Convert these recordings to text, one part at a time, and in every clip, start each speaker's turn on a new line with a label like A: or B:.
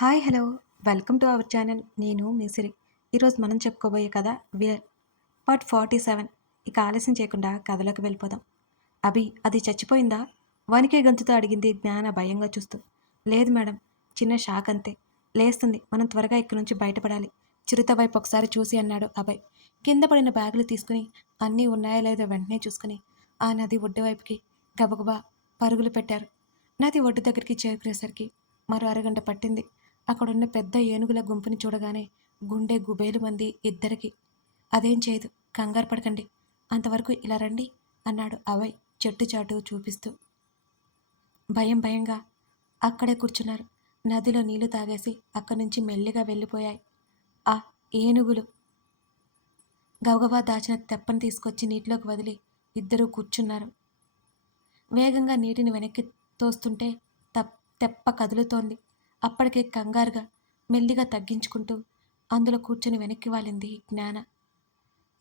A: Hi hello. Welcome to our channel. నేను మీసిరి ఈరోజు మనం చెప్పుకోబోయే కథ విలన్ పార్ట్ ఫార్టీ సెవెన్. ఇక ఆలస్యం చేయకుండా కథలోకి వెళ్ళిపోదాం. అభి అది చచ్చిపోయిందా? వనికే గంతుతో అడిగింది జ్ఞాన భయంగా చూస్తూ. లేదు మేడం చిన్న షాక్ అంతే. లేస్తుంది మనం త్వరగా ఇక్కడి నుంచి బయటపడాలి. చిరుత వైపు ఒకసారి చూసి అన్నాడు అభయ్. కింద పడిన బ్యాగులు తీసుకుని అన్నీ ఉన్నాయో లేదో వెంటనే చూసుకుని ఆ నది ఒడ్డు వైపుకి గబగబా పరుగులు పెట్టారు. నది ఒడ్డు దగ్గరికి చేరుకునేసరికి మరో అరగంట పట్టింది. అక్కడున్న పెద్ద ఏనుగుల గుంపుని చూడగానే గుండె గుబేలు మంది ఇద్దరికి అదేం చేయదు కంగారు పడకండి అంతవరకు ఇలా రండి అన్నాడు అవయ్ చెట్టు చాటు చూపిస్తూ. భయం భయంగా అక్కడే కూర్చున్నారు. నదిలో నీళ్ళు తాగేసి అక్కడి నుంచి మెల్లిగా వెళ్ళిపోయాయి. ఆ ఏనుగులు గవగవా దాచిన తెప్పని తీసుకొచ్చి నీటిలోకి వదిలి ఇద్దరూ కూర్చున్నారు. వేగంగా నీటిని వెనక్కి తోస్తుంటే తప్ తెప్ప కదులుతోంది. అప్పటికే కంగారుగా మెల్లిగా తగ్గించుకుంటూ అందులో కూర్చొని వెనక్కి వాలింది జ్ఞాన.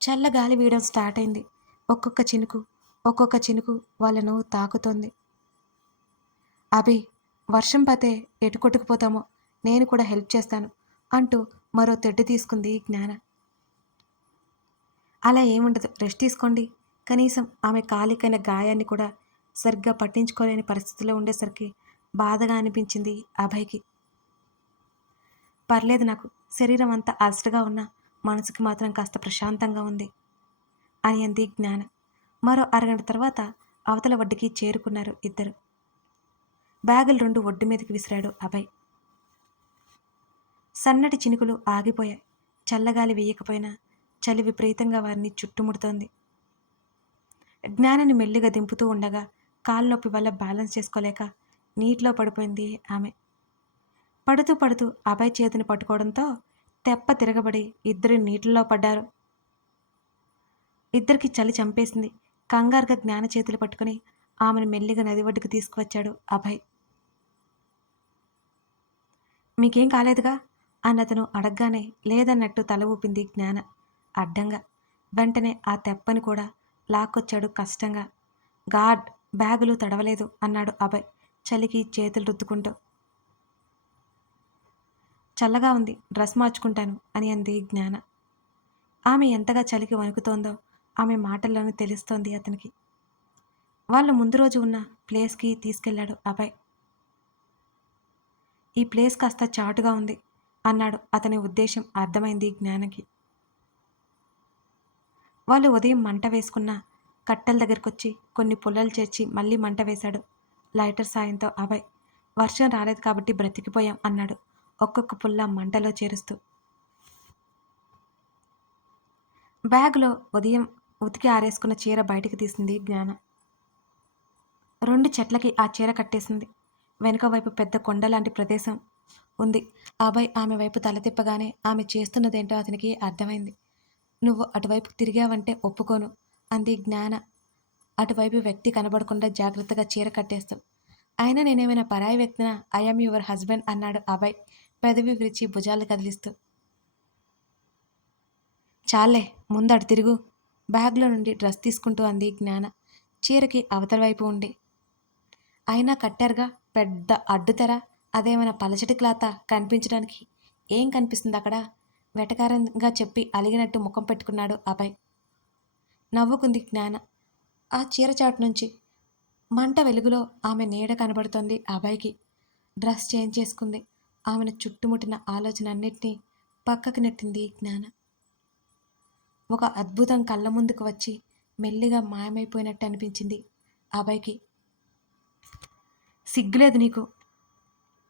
A: చల్ల గాలి వీయడం స్టార్ట్ అయింది. ఒక్కొక్క చినుకు ఒక్కొక్క చినుకు వాళ్ళను తాకుతోంది. అభి వర్షం పతే ఎటు కొట్టుకుపోతామో నేను కూడా హెల్ప్ చేస్తాను అంటూ మరో తెడ్డు తీసుకుంది జ్ఞాన. అలా ఏముండదు రెస్ట్ తీసుకోండి. కనీసం ఆమె కాలికైన గాయాన్ని కూడా సరిగ్గా పట్టించుకోలేని పరిస్థితిలో ఉండేసరికి బాధగా అనిపించింది అభయ్కి. పర్లేదు నాకు. శరీరం అంతా అలసటగా ఉన్నా మనసుకి మాత్రం కాస్త ప్రశాంతంగా ఉంది అని అంది జ్ఞాన. మరో అరగంట తర్వాత అవతల వడ్డీకి చేరుకున్నారు ఇద్దరు. బ్యాగులు రెండు ఒడ్డు మీదకి విసిరాడు అభయ్. సన్నటి చినుకులు ఆగిపోయాయి. చల్లగాలి వేయకపోయినా చలి విపరీతంగా వారిని చుట్టుముడుతోంది. జ్ఞానాన్ని మెల్లిగా దింపుతూ ఉండగా కాళ్ళ నొప్పి వల్ల బ్యాలెన్స్ చేసుకోలేక నీటిలో పడిపోయింది ఆమె. పడుతూ పడుతూ అభయ్ చేతిని పట్టుకోవడంతో తెప్ప తిరగబడి ఇద్దరు నీటిలో పడ్డారు. ఇద్దరికి చలి చంపేసింది. కంగారుగా జ్ఞాన చేతులు పట్టుకుని ఆమెను మెల్లిగా నది ఒడ్డుకు తీసుకువచ్చాడు అభయ్. మీకేం కాలేదుగా? అన్నతను అడగగానే లేదన్నట్టు తల ఊపింది జ్ఞాన అడ్డంగా. వెంటనే ఆ తెప్పని కూడా లాక్కొచ్చాడు కష్టంగా. గాడ్ బ్యాగులు తడవలేదు అన్నాడు అభయ్ చలికి చేతులు రుద్దుకుంటూ. చల్లగా ఉంది డ్రెస్ మార్చుకుంటాను అని అంది జ్ఞాన. ఆమె ఎంతగా చలికి వణుకుతోందో ఆమె మాటల్లోనూ తెలుస్తోంది అతనికి. వాళ్ళు ముందు రోజు ఉన్న ప్లేస్కి తీసుకెళ్ళాడు అభయ్. ఈ ప్లేస్ కాస్త చాటుగా ఉంది అన్నాడు అతని ఉద్దేశం అర్థమైంది జ్ఞానకి. వాళ్ళు ఉదయం మంట వేసుకున్న కట్టెల దగ్గరకొచ్చి కొన్ని పుల్లలు చేర్చి మళ్ళీ మంట వేశాడు. లైటర్ సాయంతో అభయ్ వర్షం రాలేదు కాబట్టి బ్రతికిపోయాం అన్నాడు. ఒక్కొక్క పుల్ల మంటలో చేరుస్తూ. బ్యాగ్లో ఉదయం ఉతికి ఆరేసుకున్న చీర బయటికి తీసింది జ్ఞాన. రెండు చెట్లకి ఆ చీర కట్టేసింది. వెనుక వైపు పెద్ద కొండ లాంటి ప్రదేశం ఉంది. అభయ్ ఆమె వైపు తల తిప్పగానే ఆమె చేస్తున్నదేంటో అతనికి అర్థమైంది. నువ్వు అటువైపు తిరిగావంటే ఒప్పుకోను అంది జ్ఞాన. అటువైపు వ్యక్తి కనబడకుండా జాగ్రత్తగా చీర కట్టేస్తూ. అయినా నేనేమైనా పరాయి వ్యక్తిన? ఐఎమ్ యువర్ హస్బెండ్ అన్నాడు అభయ్ పెదవి విరిచి భుజాలు కదిలిస్తూ. చాలే ముందడు తిరుగు. బ్యాగ్లో నుండి డ్రెస్ తీసుకుంటూ అంది జ్ఞాన. చీరకి అవతల వైపు ఉండి. అయినా కట్టారుగా పెద్ద అడ్డుతెర అదేమైనా పలచటి క్లాత కనిపించడానికి? ఏం కనిపిస్తుంది అక్కడ? వెటకారంగా చెప్పి అలిగినట్టు ముఖం పెట్టుకున్నాడు అభయ్. నవ్వుకుంది జ్ఞాన. ఆ చీర చాటు నుంచి మంట వెలుగులో ఆమె నీడ కనబడుతోంది అభయ్కి. డ్రెస్ చేంజ్ చేసుకుంది. ఆమెను చుట్టుముట్టిన ఆలోచన అన్నిటినీ పక్కకు నెట్టింది జ్ఞాన. ఒక అద్భుతం కళ్ళ ముందుకు వచ్చి మెల్లిగా మాయమైపోయినట్టు అనిపించింది అభయ్కి. సిగ్గులేదు నీకు.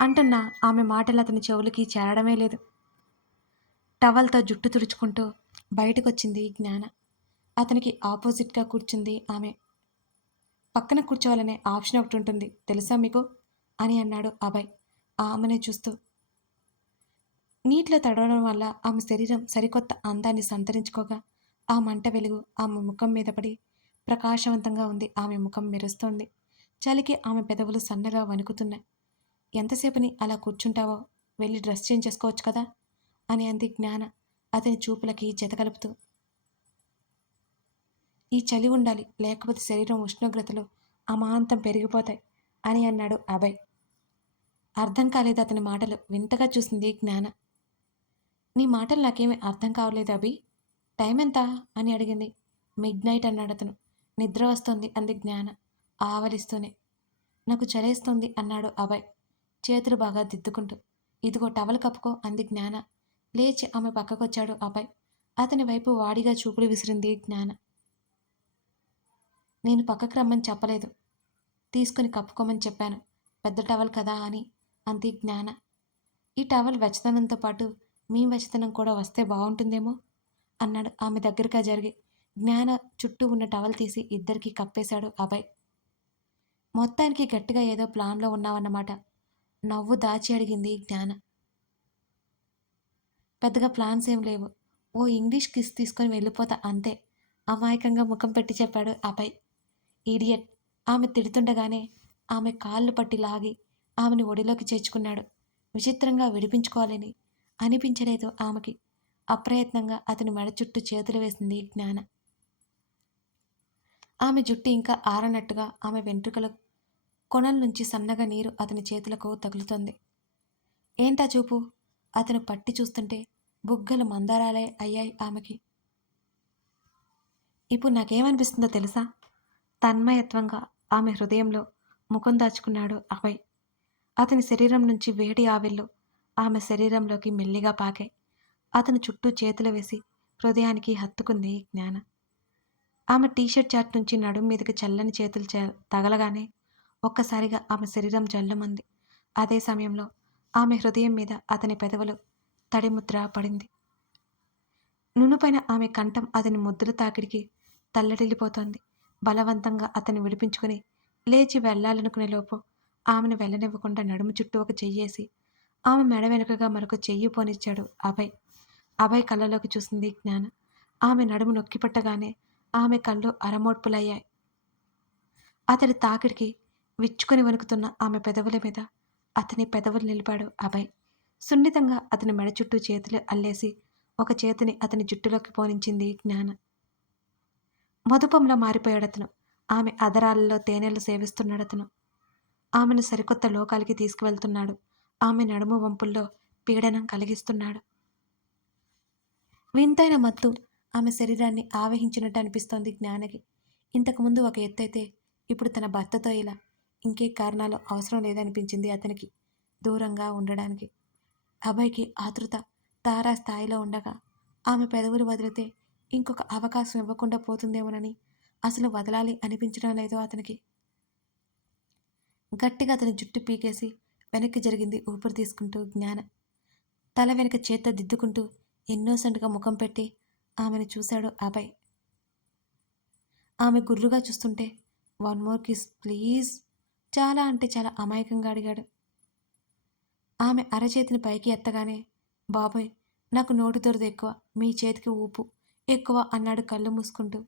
A: అంటున్న ఆమె మాటలు అతని చెవులకి చేరడమే లేదు. టవల్తో జుట్టు తుడుచుకుంటూ బయటకొచ్చింది జ్ఞాన. అతనికి ఆపోజిట్గా కూర్చుంది ఆమె. పక్కన కూర్చోవాలనే ఆప్షన్ ఒకటి ఉంటుంది తెలుసా మీకు? అని అన్నాడు అభయ్ ఆమెనే చూస్తూ. నీటిలో తడవడం వల్ల ఆమె శరీరం సరికొత్త అందాన్ని సంతరించుకోగా ఆ మంట వెలుగు ఆమె ముఖం మీద పడి ప్రకాశవంతంగా ఉంది. ఆమె ముఖం మెరుస్తోంది. చలికి ఆమె పెదవులు సన్నగా వణుకుతున్నాయి. ఎంతసేపని అలా కూర్చుంటావో? వెళ్ళి డ్రెస్ చేంజ్ చేసుకోవచ్చు కదా? అని అంది జ్ఞాన అతని చూపులకి జతకలుపుతూ. ఈ చలి ఉండాలి. లేకపోతే శరీరం ఉష్ణోగ్రతలు అమాంతం పెరిగిపోతాయి అని అన్నాడు అభయ్. అర్థం కాలేదు అతని మాటలు. వింతగా చూసింది జ్ఞాన. నీ మాటలు నాకేమీ అర్థం కావలేదు అభి. టైం ఎంత? అని అడిగింది. మిడ్ నైట్ అన్నాడు అతను. నిద్ర వస్తుంది అంది జ్ఞాన ఆవలిస్తూనే. నాకు చలేస్తుంది అన్నాడు అభయ్ చేతులు బాగా దిద్దుకుంటూ. ఇదిగో టవల్ కప్పుకో అంది జ్ఞాన. లేచి ఆమె పక్కకొచ్చాడు అభయ్. అతని వైపు వాడిగా చూపులు విసిరింది జ్ఞాన. నేను పక్కకు రమ్మని చెప్పలేదు. తీసుకుని కప్పుకోమని చెప్పాను. పెద్ద టవల్ కదా అని అంది జ్ఞాన. ఈ టవల్ వెచ్చదనంతో పాటు మీ వచితనం కూడా వస్తే బాగుంటుందేమో? అన్నాడు. ఆమె దగ్గరగా జరిగి జ్ఞాన చుట్టూ ఉన్న టవల్ తీసి ఇద్దరికి కప్పేశాడు అభయ్. మొత్తానికి గట్టిగా ఏదో ప్లాన్లో ఉన్నావన్నమాట. నవ్వు దాచి అడిగింది జ్ఞాన. పెద్దగా ప్లాన్స్ ఏం లేవు. ఓ ఇంగ్లీష్ కిస్ తీసుకొని వెళ్ళిపోతా అంతే. అమాయకంగా ముఖం పెట్టి చెప్పాడు అభయ్. ఈడియట్ ఆమె తిడుతుండగానే ఆమె కాళ్ళు పట్టి లాగి ఆమెను ఒడిలోకి చేర్చుకున్నాడు. విచిత్రంగా విడిపించుకోవాలని అనిపించలేదు ఆమెకి. అప్రయత్నంగా అతని మెడ చుట్టూ చేతులు వేసింది జ్ఞాన. ఆమె జుట్టు ఇంకా ఆరనట్టుగా ఆమె వెంట్రుకల కొనల నుంచి సన్నగా నీరు అతని చేతులకు తగులుతుంది. ఏంటా చూపు? అతను పట్టి చూస్తుంటే బుగ్గలు మందారాలే అయ్యాయి ఆమెకి. ఇప్పుడు నాకేమనిపిస్తుందో తెలుసా? తన్మయత్వంగా ఆమె హృదయంలో ముఖం దాచుకున్నాడు అభయ్. అతని శరీరం నుంచి వేడి ఆవిళ్ళు ఆమె శరీరంలోకి మెల్లిగా పాకాయి అతను చుట్టూ చేతులు వేసి హృదయానికి హత్తుకుంది జ్ఞాన. ఆమె టీషర్ట్ చాట్ నుంచి నడుం మీదకి చల్లని చేతులు తగలగానే ఒక్కసారిగా ఆమె శరీరం జల్లుమంది. అదే సమయంలో ఆమె హృదయం మీద అతని పెదవులు తడిముద్ర పడింది. నునుపైన ఆమె కంఠం అతని ముద్దుల తాకిడికి తల్లడిల్లిపోతోంది. బలవంతంగా అతన్ని విడిపించుకుని లేచి వెళ్ళాలనుకునే లోపు ఆమెను వెళ్ళనివ్వకుండా నడుము చుట్టూ ఒక చెయ్యేసి ఆమె మెడ వెనుకగా మరొక చెయ్యి పోనిచ్చాడు అభయ్. అభయ్ కళ్ళలోకి చూసింది జ్ఞాన. ఆమె నడుము నొక్కి పట్టగానే ఆమె కళ్ళు అరమోడ్పులయ్యాయి అతడి తాకిడికి విచ్చుకొని వణుకుతున్న ఆమె పెదవుల మీద అతని పెదవులు నిలిపాడు అభయ్. సున్నితంగా అతని మెడ చుట్టూ చేతులు అల్లేసి ఒక చేతిని అతని జుట్టులోకి పోనించింది జ్ఞాన. మధుపంలో మారిపోయాడు అతను ఆమె అదరాలలో తేనెలు సేవిస్తున్నాడు అతను ఆమెను సరికొత్త లోకాలకి తీసుకువెళ్తున్నాడు. ఆమె నడుము వంపుల్లో పీడనం కలిగిస్తున్నాడు. వింతైన మత్తు ఆమె శరీరాన్ని ఆవహించినట్టు అనిపిస్తోంది జ్ఞానకి. ఇంతకుముందు ఒక ఎత్తైతే ఇప్పుడు తన భర్తతో ఇలా ఇంకే కారణాలు అవసరం లేదనిపించింది అతనికి దూరంగా ఉండడానికి. అభయ్కి ఆతృత తారా స్థాయిలో ఉండగా ఆమె పెదవులు వదిలితే ఇంకొక అవకాశం ఇవ్వకుండా పోతుందేమోనని అసలు వదలాలి అనిపించడం లేదో అతనికి. గట్టిగా అతని జుట్టు పీకేసి వెనక్కి జరిగింది ఊపిరి తీసుకుంటూ జ్ఞాన. తల వెనక చేత్తో దిద్దుకుంటూ ఇన్నోసెంట్గా ముఖం పెట్టి ఆమెను చూశాడు అభయ్. ఆమె గుర్రుగా చూస్తుంటే వన్ మోర్ కిస్ ప్లీజ్. చాలా అంటే చాలా అమాయకంగా అడిగాడు. ఆమె అరచేతిని పైకి ఎత్తగానే బాబాయ్ నాకు నోటి దొరద ఎక్కువ మీ చేతికి ఊపు ఎక్కువ అన్నాడు కళ్ళు మూసుకుంటూ.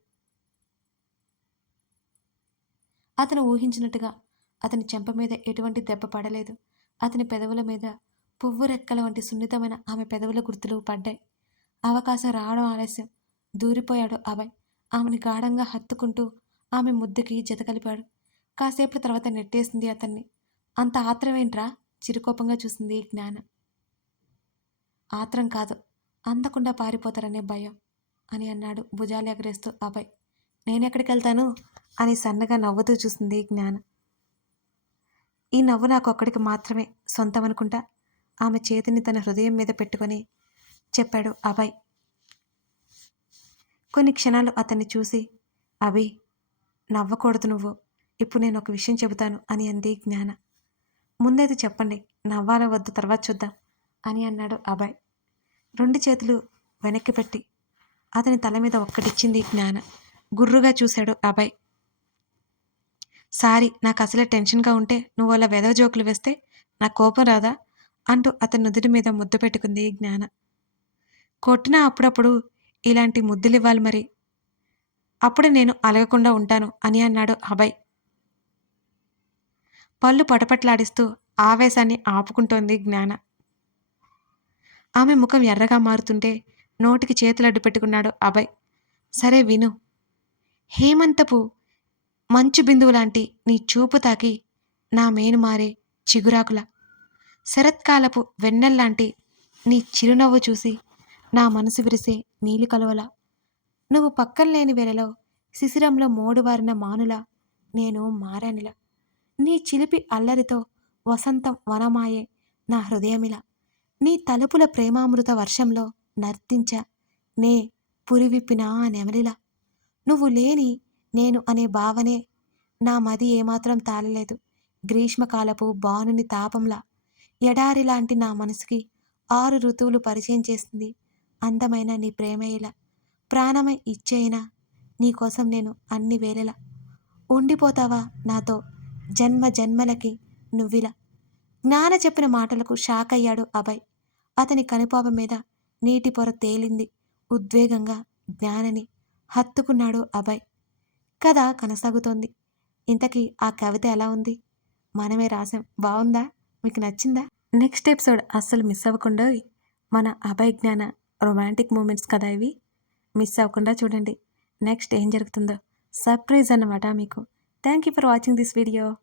A: అతను ఊహించినట్టుగా అతని చెంప మీద ఎటువంటి దెబ్బ పడలేదు. అతని పెదవుల మీద పువ్వు రెక్కల వంటి సున్నితమైన ఆమె పెదవుల గుర్తులు పడ్డాయి. అవకాశం రావడం ఆలస్యం. దూరిపోయాడు అభయ్. ఆమెని గాఢంగా హత్తుకుంటూ ఆమె ముద్దుకి జత కలిపాడు. తర్వాత నెట్టేసింది అతన్ని. అంత ఆత్రమేంట్రా? చిరుకోపంగా చూసింది జ్ఞాన. ఆత్రం కాదు. అందకుండా పారిపోతారనే భయం అని అన్నాడు భుజాలు ఎగరేస్తూ అభయ్. నేనెక్కడికి వెళ్తాను అని సన్నగా నవ్వుతూ చూసింది జ్ఞానం. ఈ నవ్వు నాకు ఒక్కడికి మాత్రమే సొంతం అనుకుంటా ఆమె చేతిని తన హృదయం మీద పెట్టుకొని చెప్పాడు అభయ్. కొన్ని క్షణాలు అతన్ని చూసి అభి నవ్వకూడదు నువ్వు. ఇప్పుడు నేను ఒక విషయం చెబుతాను అని అంది జ్ఞాన. ముందైతే చెప్పండి నవ్వాల వద్దు? తర్వాత చూద్దాం అని అన్నాడు అభయ్. రెండు చేతులు వెనక్కి పెట్టి అతని తల మీద ఒక్కటిచ్చింది జ్ఞాన. గుర్రుగా చూశాడు అభయ్. సారీ నాకు అసలే టెన్షన్గా ఉంటే నువ్వు అలా వెదవ జోకులు వేస్తే నాకు కోపం రాదా? అంటూ అతని నుదుటి మీద ముద్దు పెట్టుకుంది జ్ఞాన. కొట్టినా అప్పుడప్పుడు ఇలాంటి ముద్దులు ఇవ్వాలి మరి. అప్పుడు నేను అలగకుండా ఉంటాను అని అన్నాడు అభయ్. పళ్ళు పటపట్లాడిస్తూ ఆవేశాన్ని ఆపుకుంటోంది జ్ఞాన. ఆమె ముఖం ఎర్రగా మారుతుంటే నోటికి చేతులు అడ్డు పెట్టుకున్నాడు అభయ్. సరే విను. హేమంతపు మంచు బిందువు లాంటి నీ చూపు తాకి నా మేను మారే చిగురాకుల. శరత్కాలపు వెన్నెల్లాంటి నీ చిరునవ్వు చూసి నా మనసు విరిసే నీలి కలువల. నువ్వు పక్కన లేని వేళలో శిశిరంలో మోడువారిన మానుల నేను మారానిలా. నీ చిలిపి అల్లరితో వసంతం వనమాయే నా హృదయమిలా. నీ తలుపుల ప్రేమామృత వర్షంలో నర్తించ నే పురివిప్పినా నెమలిలా. నువ్వు లేని నేను అనే భావనే నా మది ఏమాత్రం తాళలేదు. గ్రీష్మకాలపు బానుని తాపంలా ఎడారి లాంటి నా మనసుకి ఆరు ఋతువులు పరిచయం చేస్తుంది అందమైన నీ ప్రేమ ఇలా. ప్రాణమై ఇచ్చేయినా నీకోసం నేను అన్ని వేళలా. ఉండిపోతావా నాతో? జన్మ జన్మలకి నువ్విలా. జ్ఞాన చెప్పిన మాటలకు షాక్ అయ్యాడు అభయ్. అతని కనుపాప మీద నీటి పొర తేలింది. ఉద్వేగంగా జ్ఞానని హత్తుకున్నాడు అభయ్. కథ కొనసాగుతోంది. ఇంతకీ ఆ కవిత ఎలా ఉంది? మనమే రాసాం బాగుందా మీకు నచ్చిందా? నెక్స్ట్ ఎపిసోడ్ అస్సలు మిస్ అవ్వకుండా మన అభయజ్ఞాన రొమాంటిక్ మూమెంట్స్ కదా ఇవి. మిస్ అవ్వకుండా చూడండి. నెక్స్ట్ ఏం జరుగుతుందో సర్ప్రైజ్ అన్నమాట మీకు. Thank you for watching this video.